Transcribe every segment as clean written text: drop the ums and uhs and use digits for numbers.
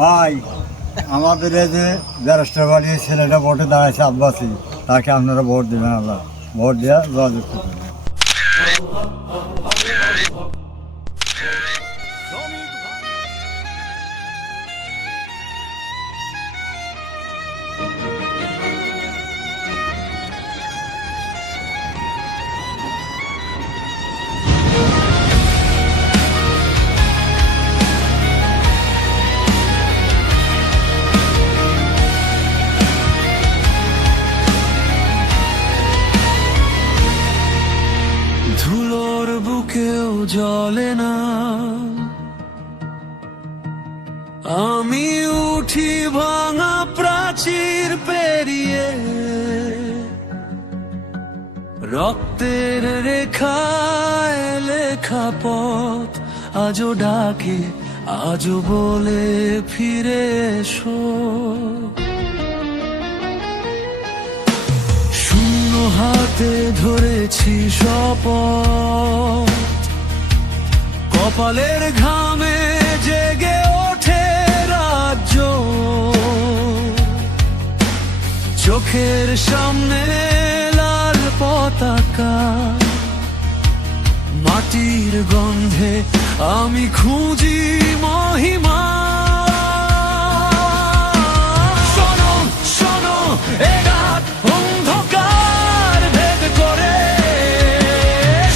ভাই, আমাদের এই যে ব্যারিস্টার বাড়ির ছেলেটা ভোটে দাঁড়াইছে আব্বাসী, তাকে আপনারা ভোট দেবেন। আল্লাহ ভোট দেওয়া যোগাযোগ করবেন। ধুলোর বুকেও জ্বলে না, আমি উঠি ভাঙা প্রাচীর পেরিয়ে, রক্তের রেখায় লেখা পথ আজও ডাকে, আজও বলে ফিরে এসো। শূন্য হাতে ধরেছি শপথ, কপালের ঘামে জেগে ওঠে রাজ্য, চোখের সামনে লাল পতাকা, মাটির গন্ধে আমি খুঁজি মহিমা। শোনো শোনো এ রাত অন্ধকার ভেদ করে,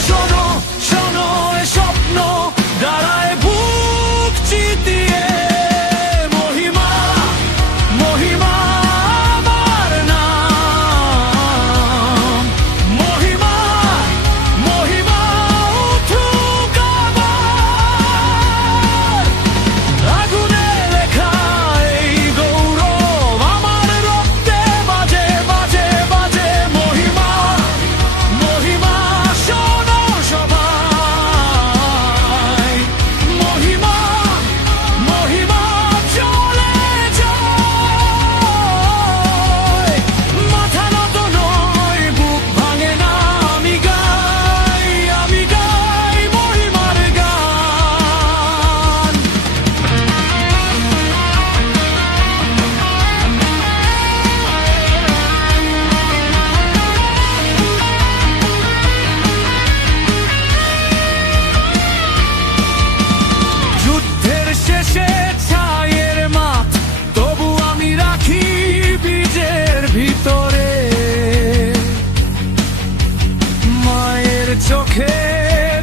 শোনো শোনো এ স্বপ্ন দাঁড়ায় বুক চিতিয়ে। মহিমা মহিমা আমার নাম, মহিমা মহিমা উঠুক আবার। আগুনে লেখা এই গৌরব আমার রক্তে বাজে বাজে বাজে। মহিমা মহিমা শোনো সবাই, মহিমা মহিমা চলে যায়। মাথা নত নয়, বুক ভাঙে না, আমি গাই মহিমার গান। যুদ্ধের শেষে ছায়ের মাঠ, তবু আমি রাখি বীজের ভিতরে। মায়ের চোখে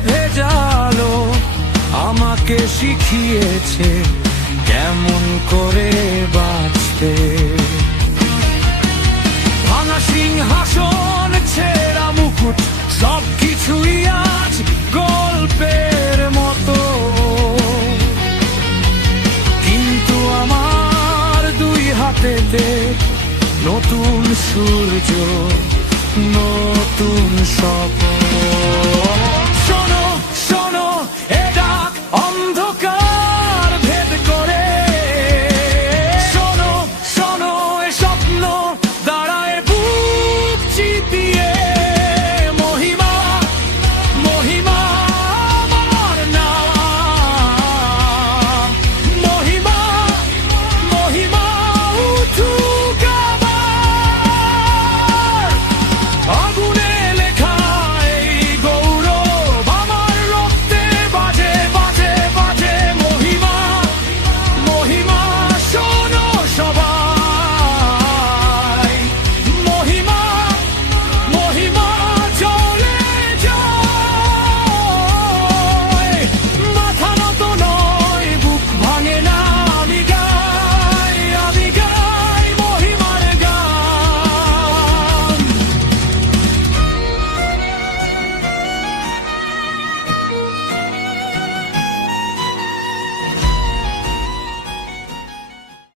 ভেজালো আমাকে শিখিয়েছে কেমন করে বাঁচতে। ভাঙা সিংহাসন, ছেঁড়া মুকুট, সবকিছুই আজ গল্পের মতো, কিন্তু আমার দুই হাতেতে নতুন সূর্য, নতুন স্বপ্ন।